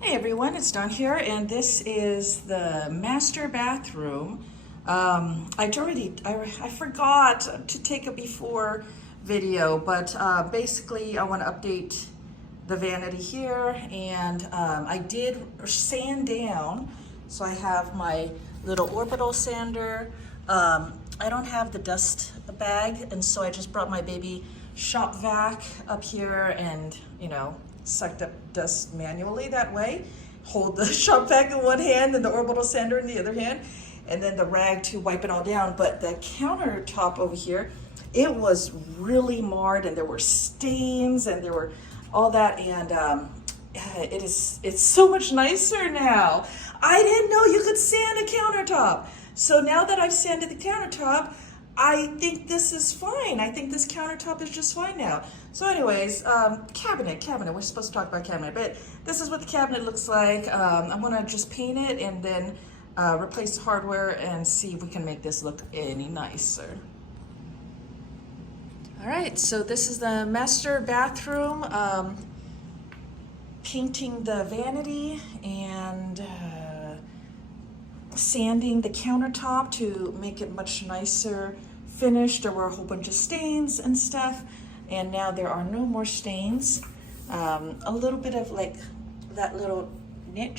Hey everyone, it's Dawn here, and this is the master bathroom. I forgot to take a before video, but basically I want to update the vanity here, and I did sand down, so I have my little orbital sander. I don't have the dust bag, and so I just brought my baby shop vac up here and, sucked up dust manually that way. Hold the shop vac in one hand and the orbital sander in the other hand, and then the rag to wipe it all down. But the countertop over here, it was really marred, and there were stains and there were all that, and it's so much nicer now. I didn't know you could sand a countertop. So now that I've sanded the countertop, I think this is fine. I think this countertop is just fine now. So anyways, cabinet, we're supposed to talk about cabinet, but this is what the cabinet looks like. I'm gonna just paint it and then replace the hardware and see if we can make this look any nicer. All right, so this is the master bathroom. Painting the vanity and sanding the countertop to make it much nicer finished. There were a whole bunch of stains and stuff, and now there are no more stains. A little bit of like that little nick,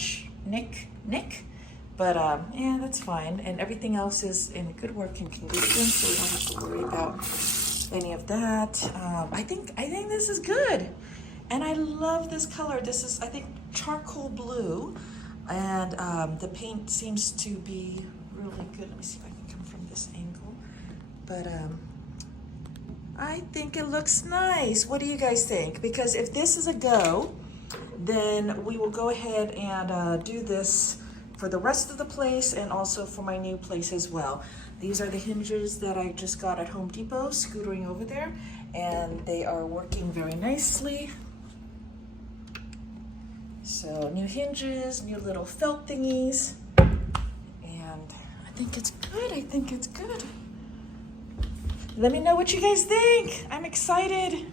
but yeah, that's fine. And everything else is in good working condition, so we don't have to worry about any of that. I think this is good, and I love this color. This is, I think, charcoal blue. And the paint seems to be really good. Let me see if I can come from this angle. But I think it looks nice. What do you guys think? Because if this is a go, then we will go ahead and do this for the rest of the place and also for my new place as well. These are the hinges that I just got at Home Depot, scootering over there, and they are working very nicely. So new hinges, new little felt thingies, and I think it's good. Let me know what you guys think. I'm excited.